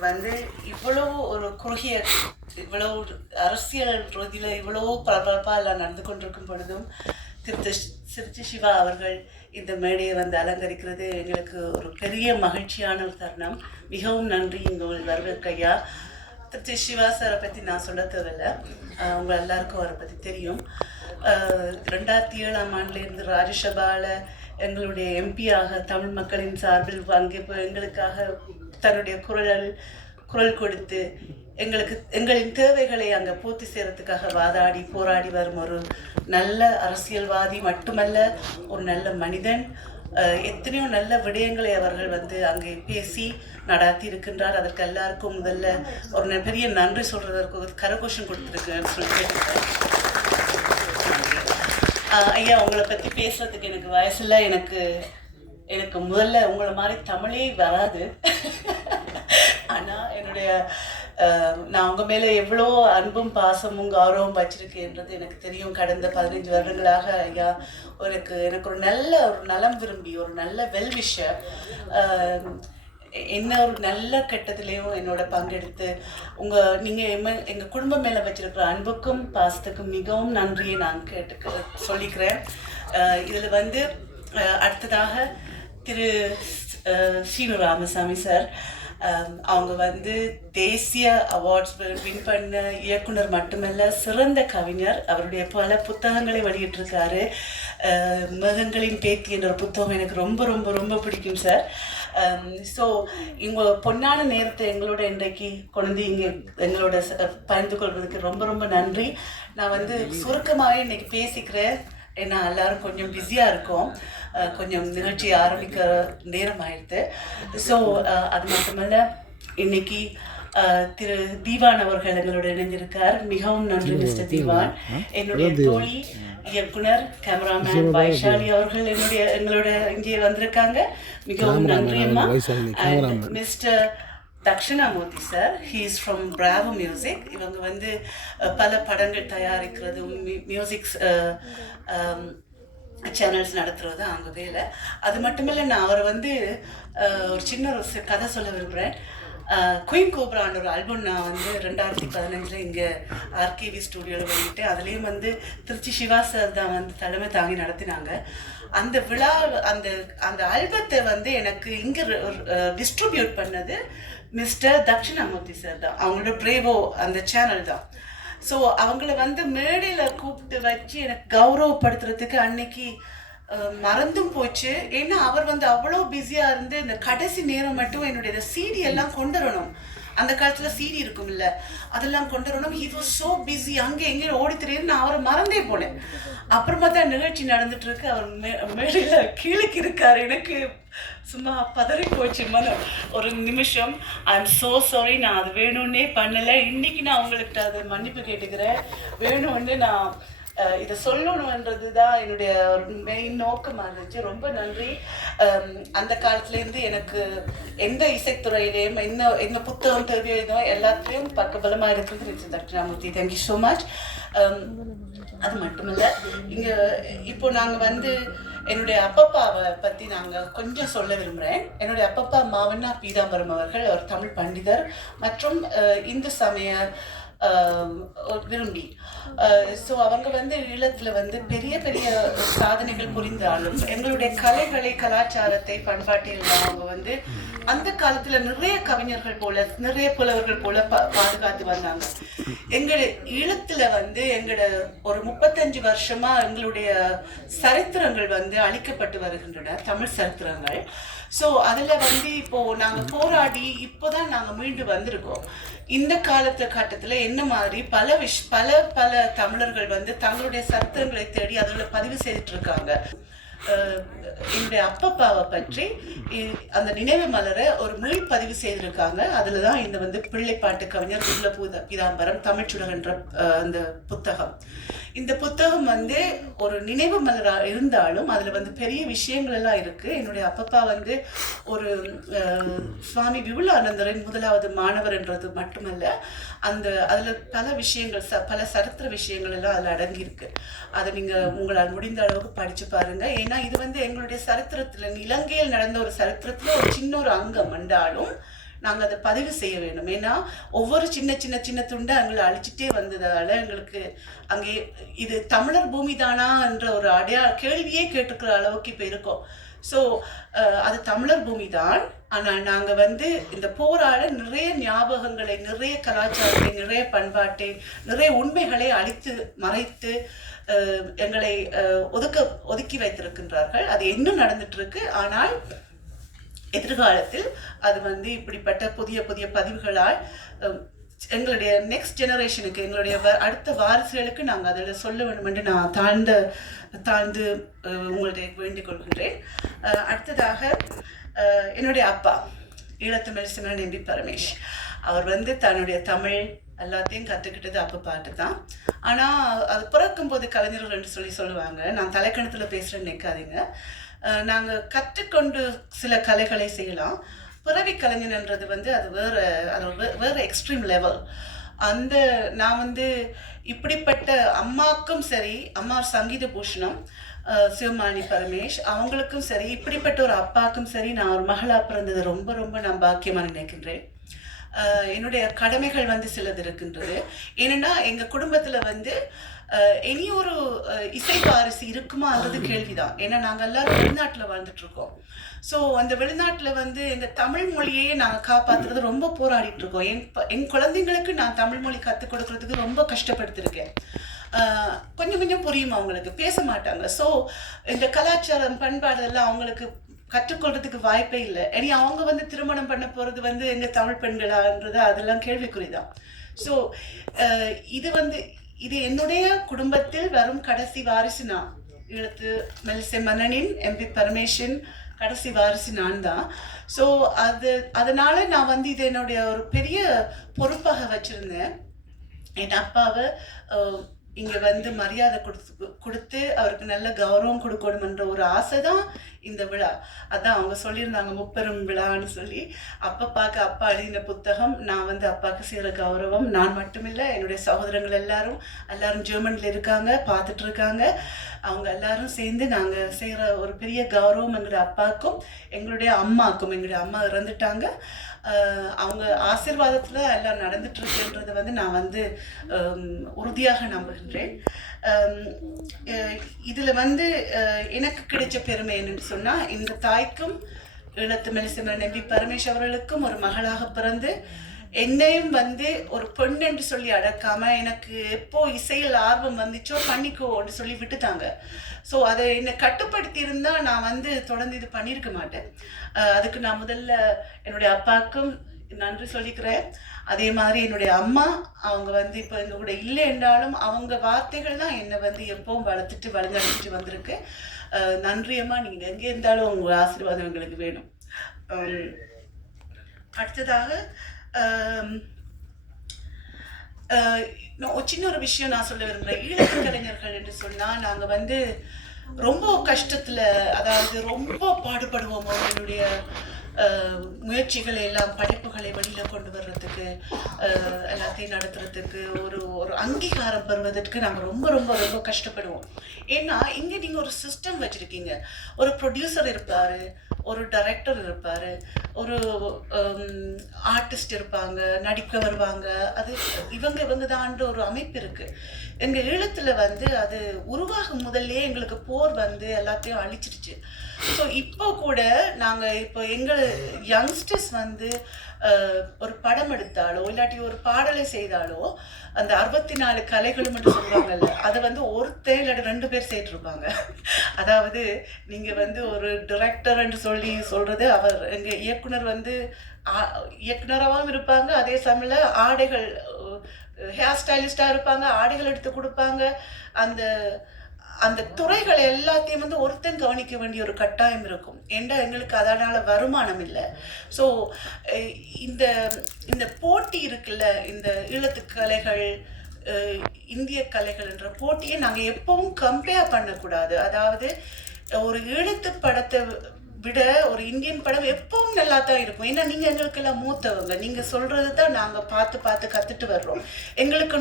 வந்து இவ்வளவு ஒரு குறுகிய இவ்வளவு அரசியல் ரீதியில் இவ்வளவு பரபரப்பாக எல்லாம் நடந்து கொண்டிருக்கும் பொழுதும் திருச்சி சிவா அவர்கள் இந்த மேடையை வந்து அலங்கரிக்கிறது எங்களுக்கு ஒரு பெரிய மகிழ்ச்சியான ஒரு தருணம். மிகவும் நன்றி உங்கள் வருவதற்கையா. திருச்சி சிவா சாரை பற்றி நான் சொல்ல தேவையில்லை, உங்கள் எல்லாருக்கும் அவரை பற்றி தெரியும். 2007ஆம் ஆண்டிலிருந்து ராஜ்யசபாவில் எங்களுடைய எம்பியாக தமிழ் மக்களின் சார்பில் எங்களுக்காக தன்னுடைய குரல் கொடுத்து எங்களின் தேவைகளை அங்கே பூர்த்தி செய்யறதுக்காக வாதாடி போராடி வரும் ஒரு நல்ல அரசியல்வாதி மட்டுமல்ல, ஒரு நல்ல மனிதன். எத்தனையோ நல்ல விடயங்களை அவர்கள் வந்து அங்கே பேசி நடாத்தி இருக்கின்றார். அதற்கு எல்லாருக்கும் முதல்ல ஒரு பெரிய நன்றி சொல்றதற்கு ஒரு கரகோஷம் கொடுத்துருக்குன்னு சொல்லி ஐயா, உங்களை பற்றி பேசுறதுக்கு எனக்கு வயசுல எனக்கு முதல்ல உங்களை மாதிரி தமிழே வராது. ஆனால் நான் உங்கள் மேலே எவ்வளோ அன்பும் பாசமும் கௌரவம் வச்சிருக்கேன்றது எனக்கு தெரியும். கடந்த 15 வருடங்களாக ஐயா எனக்கு ஒரு நலம் விரும்பி ஒரு நல்ல வெல்விஷர், என்ன ஒரு நல்ல கட்டத்திலையும் என்னோட பங்கெடுத்து நீங்கள் எங்கள் குடும்பம் மேலே வச்சிருக்கிற அன்புக்கும் பாசத்துக்கும் மிகவும் நன்றியை நான் சொல்லிக்கிறேன். இதில் வந்து அடுத்ததாக திரு சீனு ராமசாமி சார், அவங்க வந்து தேசிய அவார்ட்ஸ் வின் பண்ண இயக்குனர் மட்டுமல்ல, சிறந்த கவிஞர். அவருடைய பல புத்தகங்களை வெளியிட்டிருக்காரு. மேகங்களின் பேத்தி என்ற ஒரு புத்தகம் எனக்கு ரொம்ப ரொம்ப ரொம்ப பிடிக்கும் சார். ஸோ இவங்க பொன்னான நேரத்தை எங்களோட இன்றைக்கு கொண்டு இங்கே எங்களோட பகிர்ந்து கொள்வதற்கு ரொம்ப ரொம்ப நன்றி. நான் வந்து சுருக்கமாக இன்னைக்கு பேசிக்கிறேன், ஏன்னா எல்லாரும் கொஞ்சம் பிஸியாக இருக்கோம், கொஞ்சம் நிகழ்ச்சி ஆரம்பிக்க நேரம் ஆயிடுது. ஸோ அது மட்டுமல்ல, இன்னைக்கு திரு தீவான் அவர்கள் எங்களோட இணைந்திருக்கார். மிகவும் நன்றி மிஸ்டர் தீவான். என்னுடைய தோழி இயக்குனர் கேமராமேன் வைஷாலி அவர்கள் எங்களோட இங்கே வந்திருக்காங்க. மிகவும் நன்றி அம்மா. Mister Dakshinamurthy sir, he is from Bravo music. இவங்க வந்து பல படங்கள் தயாரிக்கிறதும் மியூசிக்ஸ் சேனல்ஸ் நடத்துகிறது அவங்க வேலை. அது மட்டுமில்லை, நான் அவரை வந்து ஒரு சின்ன கதை சொல்ல விரும்புகிறேன். குயின் கோப்ரான்ற ஒரு ஆல்பம் நான் வந்து 2015 இங்கே ஆர்கேவி ஸ்டூடியோவில் வெளியிட்டு, அதுலேயும் வந்து திருச்சி சிவா சார் தான் வந்து தலைமை தாங்கி நடத்தினாங்க. அந்த விழா அந்த ஆல்பத்தை வந்து எனக்கு இங்கே டிஸ்ட்ரிபியூட் பண்ணது மிஸ்டர் தக்ஷணாமூர்த்தி சார் தான். அவங்களோட பிரேவோ அந்த சேனல் தான். ஸோ அவங்கள வந்து மேடையில் கூப்பிட்டு வச்சு எனக்கு கௌரவப்படுத்துறதுக்கு அன்னைக்கு மறந்தும் போச்சு. ஏன்னா அவர் வந்து அவ்வளோ பிஸியாக இருந்து இந்த கடைசி நேரம் மட்டும் என்னுடைய சிடி எல்லாம் கொண்டு வரணும். அந்த காலத்தில் சிடி இருக்கும்ல, அதெல்லாம் கொண்டு வரணும். ஹி வாஸ் ஸோ பிஸி, அங்கே எங்கேயும் ஓடி தெரியுது. நான் அவரை மறந்தே போனேன். அப்புறமா தான் நிகழ்ச்சி நடந்துட்டு இருக்கு, அவர் மேடையில் கீழே இருக்காரு. எனக்கு சும்மா பதறி போச்சு மனம் ஒரு நிமிஷம். ஐ எம் ஸோ சாரி, நான் அது வேணும்னே பண்ணலை. இன்னைக்கு நான் உங்கள்கிட்ட அதை மன்னிப்பு கேட்டுக்கிறேன். வேணும்னு நான் இதை சொல்லணுன்றது தான் என்னுடைய ஒரு மெயின் நோக்கமாக இருந்துச்சு. ரொம்ப நன்றி. அந்த காலத்துலேருந்து எனக்கு எந்த இசைத்துறையிலையும் என்ன புத்தகம் தேவையோ எல்லாத்துலேயும் பக்கபலமாக இருக்கிறது தட்சிணாமூர்த்தி. Thank you so much. அது மட்டுமில்லை, இங்கே இப்போ நாங்கள் வந்து என்னுடைய அப்பப்பாவை பற்றி நாங்கள் கொஞ்சம் சொல்ல விரும்புகிறேன். என்னுடைய அப்பப்பா மாவண்ணா பீதாம்பரம் அவர்கள் ஒரு தமிழ் பண்டிதர் மற்றும் இந்து சமய விரும்பி. ஸோ அவங்க வந்து ஈழத்தில் வந்து பெரிய பெரிய சாதனைகள் புரிந்தாலும் எங்களுடைய கலைகளை கலாச்சாரத்தை பண்பாட்டில் அவங்க வந்து அந்த காலத்தில் நிறைய கவிஞர்கள் போல நிறைய புலவர்கள் போல பாதுகாத்து வந்தாங்க. எங்கள் ஈழத்தில் வந்து எங்களோட ஒரு 35 வருஷமா எங்களுடைய சரித்திரங்கள் வந்து அழிக்கப்பட்டு வருகின்றன, தமிழ் சரித்திரங்கள். ஸோ அதில் வந்து இப்போது நாங்கள் போராடி இப்போதான் நாங்கள் மீண்டு வந்திருக்கோம். இந்த காலகட்டத்தில் என்ன மாதிரி பல தமிழர்கள் வந்து தங்களுடைய சரித்திரங்களை தேடி அதில் பதிவு செய்துட்டு இருக்காங்க. என்னுடைய அப்பப்பாவை பற்றி அந்த நினைவு மலரை ஒரு பதிவு செய்திருக்காங்க. அதில் தான் இந்த வந்து பிள்ளைப்பாட்டு கவிஞர் பீதாம்பரம் தமிழ்ச்சுடகன்ற அந்த புத்தகம். இந்த புத்தகம் வந்து ஒரு நினைவு மலராக இருந்தாலும் அதில் வந்து பெரிய விஷயங்கள் எல்லாம் இருக்குது. என்னுடைய அப்பப்பா வந்து ஒரு சுவாமி விபுலானந்தரின் முதலாவது மாணவர் என்றது மட்டுமல்ல, அதில் பல விஷயங்கள் பல சரித்திர விஷயங்கள் எல்லாம் அதில் அடங்கியிருக்கு. அதை நீங்கள் உங்களால் முடிந்த அளவுக்கு படித்து பாருங்கள். ஏன்னா இது வந்து எங்களுடைய சரித்திரத்தில் இலங்கையில் நடந்த ஒரு சரித்திரத்தில் ஒரு சின்ன ஒரு அங்கம் என்றாலும் நாங்கள் அதை பதிவு செய்ய வேண்டும். ஏன்னா ஒவ்வொரு சின்ன சின்ன சின்ன துண்டை எங்களை அழிச்சிட்டே வந்ததால் எங்களுக்கு அங்கே இது தமிழர் பூமி தானா என்ற ஒரு கேள்வியே கேட்டுக்கிற அளவுக்கு இப்போ இருக்கோம். ஸோ அது தமிழர் பூமி தான். ஆனால் நாங்கள் வந்து இந்த போராட நிறைய ஞாபகங்களை, நிறைய கலாச்சாரத்தை, நிறைய பண்பாட்டை, நிறைய உண்மைகளை அழித்து மறைத்து எங்களை ஒதுக்கி வைத்திருக்கின்றார்கள். அது இன்னும் நடந்துட்டு இருக்கு. ஆனால் எதிர்காலத்தில் அது வந்து இப்படிப்பட்ட புதிய புதிய பதிவுகளால் எங்களுடைய நெக்ஸ்ட் ஜெனரேஷனுக்கு, எங்களுடைய அடுத்த வாரிசுகளுக்கு நாங்கள் அதில் சொல்ல வேண்டும் என்று நான் தாழ்ந்து உங்களுடைய வேண்டிக் கொள்கின்றேன். அடுத்ததாக என்னுடைய அப்பா ஈழத்தமிழ் சிம்மன் எம்பி பரமேஷ், அவர் வந்து தன்னுடைய தமிழ் எல்லாத்தையும் கற்றுக்கிட்டது அப்போ பாட்டு தான். ஆனால் அது பிறக்கும்போது கலைஞர்கள் என்று சொல்லுவாங்க. நான் தலைக்கணத்தில் பேசுகிறேன்னு நினைக்காதீங்க. நாங்கள் கற்றுக்கொண்டு சில கலைகளை செய்யலாம். பிறவி கலைஞன்ன்றது வந்து அது வேறு எக்ஸ்ட்ரீம் லெவல். நான் வந்து இப்படிப்பட்ட அம்மாக்கும் சரி, அம்மா சங்கீத பூஷணம் சிவமானி பரமேஷ் அவங்களுக்கும் சரி, இப்படிப்பட்ட ஒரு அப்பாவுக்கும் சரி, நான் ஒரு மகளாக பிறந்தது ரொம்ப ரொம்ப நான் பாக்கியமாக நினைக்கின்றேன். என்னுடைய கடமைகள் வந்து சிலது இருக்கின்றது. ஏன்னா எங்கள் குடும்பத்தில் வந்து இனி ஒரு இசை வாரிசு இருக்குமான்றது கேள்விதான். ஏன்னா நாங்கள் எல்லாரும் வெளிநாட்டில் வாழ்ந்துட்டு இருக்கோம். ஸோ அந்த வெளிநாட்டில் வந்து எங்கள் தமிழ் மொழியே நாங்கள் காப்பாற்றுறது ரொம்ப போராடிட்டு இருக்கோம். என் குழந்தைங்களுக்கு நான் தமிழ் மொழி கற்றுக் கொடுக்கறதுக்கு ரொம்ப கஷ்டப்படுத்திருக்கேன். கொஞ்சம் கொஞ்சம் புரியும், அவங்களுக்கு பேச மாட்டாங்க. ஸோ இந்த கலாச்சாரம் பண்பாடு எல்லாம் அவங்களுக்கு கற்றுக்கொள்றதுக்கு வாய்ப்பே இல்லை. இனி அவங்க வந்து திருமணம் பண்ண போகிறது வந்து எங்கள் தமிழ் பெண்களான்றது அதெல்லாம் கேள்விக்குறிதான். ஸோ இது என்னுடைய குடும்பத்தில் வரும் கடைசி வாரிசு நான். ஈழத்து மன்னனின் எம்பி பரமேஷின் கடைசி வாரிசு நான் தான். ஸோ அதனால நான் வந்து இது என்னுடைய ஒரு பெரிய பொறுப்பாக வச்சுருந்தேன். என் அப்பாவை இங்கே வந்து மரியாதை கொடுத்து அவருக்கு நல்ல கௌரவம் கொடுக்கணுமென்ற ஒரு ஆசை தான் இந்த விழா. அதான் அவங்க சொல்லியிருந்தாங்க முப்பெரும் விழான்னு சொல்லி. அப்பா எழுதின புத்தகம், நான் வந்து அப்பாவுக்கு செய்கிற கௌரவம். நான் மட்டுமில்லை, என்னுடைய சகோதரங்கள் எல்லாரும் ஜெர்மனியில் இருக்காங்க, பார்த்துட்டு இருக்காங்க. அவங்க எல்லாரும் சேர்ந்து நாங்கள் செய்கிற ஒரு பெரிய கௌரவம் எங்களுடைய அப்பாவுக்கும் எங்களுடைய அம்மாவுக்கும். எங்களுடைய அம்மா இறந்துட்டாங்க. அவங்க ஆசீர்வாதத்தில் எல்லாம் நடந்துட்டு இருக்குன்றதை வந்து நான் வந்து உறுதியாக நம்புகின்றேன். இதில் வந்து எனக்கு கிடைச்ச பெருமை என்னன்னு சொன்னால், இந்த தாய்க்கும் ஈழத்தமிழ் சிம்மன் எம்பி பரமேஷ் அவர்களுக்கும் ஒரு மகளாக பிறந்து என்னையும் வந்து ஒரு பெண் என்று சொல்லி அடக்காம, எனக்கு எப்போ இசையில் ஆர்வம் வந்துச்சோ பண்ணிக்கோன்னு சொல்லி விட்டுட்டாங்க. ஸோ அதை என்னை கட்டுப்படுத்தி இருந்தால் நான் வந்து தொடர்ந்து இது பண்ணியிருக்க மாட்டேன். அதுக்கு நான் முதல்ல என்னுடைய அப்பாவுக்கும் நன்றி சொல்லிக்கிறேன். அதே மாதிரி என்னுடைய அம்மா, அவங்க வந்து இப்போ எங்கள் கூட இல்லை என்றாலும் அவங்க வார்த்தைகள் தான் என்னை வந்து எப்பவும் வளர்த்துட்டு வழிநடத்திட்டு வந்திருக்கு. நன்றியம்மா, நீங்கள் எங்கே இருந்தாலும் உங்கள் ஆசீர்வாதம் எங்களுக்கு வேணும். அடுத்ததாக சின்ன ஒரு விஷயம் நான் சொல்ல விரும்புகிறேன். ஈழத்து கலைஞர்கள் என்று சொன்னால் நாங்கள் வந்து ரொம்ப கஷ்டத்தில், அதாவது ரொம்ப பாடுபடுவோம். அவங்களுடைய முயற்சிகளை எல்லாம், படைப்புகளை வெளியில் கொண்டு வர்றதுக்கு, எல்லாத்தையும் நடத்துறதுக்கு, ஒரு அங்கீகாரம் பெறுவதற்கு நாங்கள் ரொம்ப ரொம்ப ரொம்ப கஷ்டப்படுவோம். ஏன்னா இங்கே நீங்கள் ஒரு சிஸ்டம் வச்சுருக்கீங்க. ஒரு ப்ரொடியூசர் இருப்பார், ஒரு டைரக்டர் இருப்பார், ஒரு ஆர்டிஸ்ட் இருப்பாங்க, நடிக்க வருவாங்க. அது இவங்க தான்ற ஒரு அமைப்பு இருக்குது. எங்கள் ஈழத்தில் வந்து அது உருவாகும் முதல்லே எங்களுக்கு போர் வந்து எல்லாத்தையும் அழிச்சிடுச்சு. ஸோ இப்போ கூட நாங்கள் எங்கள் யங்ஸ்டர்ஸ் வந்து ஒரு படம் எடுத்தாலோ இல்லாட்டி ஒரு பாடலை செய்தாலோ அந்த 64 கலைகளும் மட்டும் சொல்லுவாங்கல்ல, அதை வந்து ஒருத்தர் இல்லாட்டி 2 பேர் சேர்த்துருப்பாங்க. அதாவது நீங்கள் வந்து ஒரு டிரெக்டர்ன்னு சொல்கிறது, அவர் எங்கள் இயக்குனர் வந்து இயக்குனராகவும் இருப்பாங்க, அதே சமயம் ஆடைகள் ஹேர் ஸ்டைலிஸ்டாக இருப்பாங்க, ஆடைகள் எடுத்து கொடுப்பாங்க. அந்த துறைகள் எல்லாத்தையும் வந்து ஒருத்தன் கவனிக்க வேண்டிய ஒரு கட்டாயம் இருக்கும். ஏன்னா எங்களுக்கு அதனால் வருமானம் இல்லை. ஸோ இந்த போட்டி இருக்குல்ல, இந்த ஈழத்து கலைகள் இந்திய கலைகள் என்ற போட்டியை நாங்கள் எப்பவும் கம்பேர் பண்ணக்கூடாது. அதாவது ஒரு ஈழத்து படத்தை விட ஒரு இந்தியன் படம் எப்பவும் நல்லா தான் இருக்கும். ஏன்னா நீங்கள் எங்களுக்கெல்லாம் மூத்தவங்க, நீங்கள் சொல்கிறது தான் நாங்கள் பார்த்து கற்றுட்டு வர்றோம். எங்களுக்கு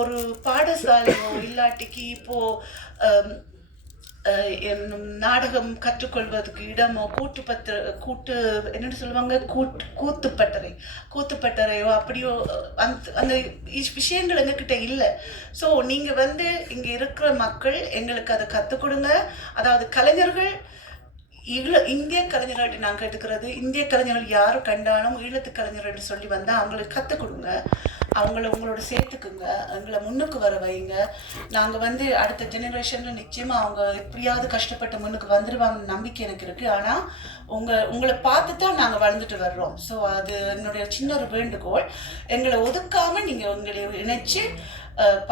ஒரு பாடசாலையோ இல்லாட்டிக்கு இப்போது நாடகம் கற்றுக்கொள்வதற்கு இடமோ கூட்டு என்னென்னு சொல்லுவாங்க, கூத்துப்பட்டறையோ அப்படியோ அந்த அந்த விஷயங்கள் எங்ககிட்ட இல்லை. ஸோ நீங்கள் வந்து இங்கே இருக்கிற மக்கள் எங்களுக்கு அதை கற்றுக் கொடுங்க. அதாவது கலைஞர்கள் இந்திய கலைஞர்கள் நாங்கள் எடுக்கிறது, இந்திய கலைஞர்கள் யாரும் கண்டாலும் ஈழத்து கலைஞர்கள் சொல்லி வந்தால் அவங்களுக்கு கற்றுக் கொடுங்க, அவங்கள உங்களோட சேர்த்துக்குங்க, எங்களை முன்னுக்கு வர வைங்க. நாங்கள் வந்து அடுத்த ஜெனரேஷனில் நிச்சயமாக அவங்க எப்படியாவது கஷ்டப்பட்டு முன்னுக்கு வந்துடுவாங்கன்னு நம்பிக்கை எனக்கு இருக்குது. ஆனால் உங்களை பார்த்து தான் நாங்கள் வளர்ந்துட்டு வர்றோம். ஸோ அது என்னுடைய சின்ன ஒரு வேண்டுகோள். எங்களை ஒதுக்காமல் நீங்கள் உங்களை இணைச்சி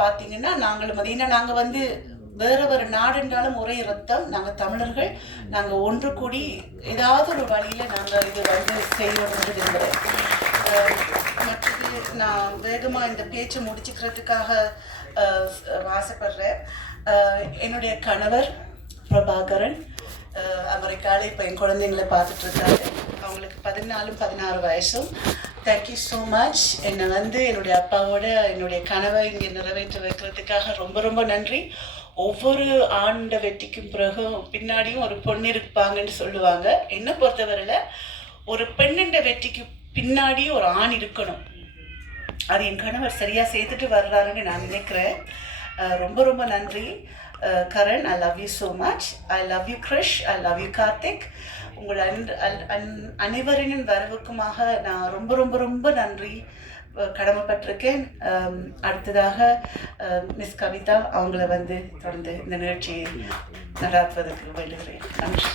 பார்த்தீங்கன்னா நாங்களும் அது. ஏன்னா நாங்கள் வந்து வேறு நாடு என்றாலும் ஒரே ரத்தம், நாங்கள் தமிழர்கள், நாங்கள் ஒன்று கூடி ஏதாவது ஒரு வழியில் நாங்கள் இது வந்து செய்யணும்னு விரும்புகிறேன். மற்றது நான் வேகமாக இந்த பேச்சை முடிச்சுக்கிறதுக்காக ஆசைப்படுறேன். என்னுடைய கணவர் பிரபாகரன் அமெரிக்காவில் இப்போ என் குழந்தைங்களை பார்த்துட்ருக்காரு. அவங்களுக்கு 14-16 வயசும். Thank you so much. என்னை வந்து என்னுடைய அப்பாவோட என்னுடைய கனவை இங்கே நிறைவேற்ற வைக்கிறதுக்காக ரொம்ப ரொம்ப நன்றி. ஒவ்வொரு ஆண்ட வெற்றிக்கும் பிறகு பின்னாடியும் ஒரு பொண்ணு இருப்பாங்கன்னு சொல்லுவாங்க. என்னை பொறுத்தவரையில் ஒரு பெண்ணின் வெற்றிக்கு பின்னாடியும் ஒரு ஆண் இருக்கணும். அது என் கணவர் சரியாக சேர்த்துட்டு வர்றாருன்னு நான் நினைக்கிறேன். ரொம்ப ரொம்ப நன்றி Karan. I love you so much. I love you Krish. I love you Karthik. உங்கள் அனைவரின் வரவுக்குமாக நான் ரொம்ப ரொம்ப ரொம்ப நன்றி கடமைப்பட்டிருக்கேன். அடுத்ததாக மிஸ் கவிதா அவங்கள வந்து தொடர்ந்து இந்த நிகழ்ச்சியை நடாத்துவதற்கு வேண்டுகிறேன். நன்றி.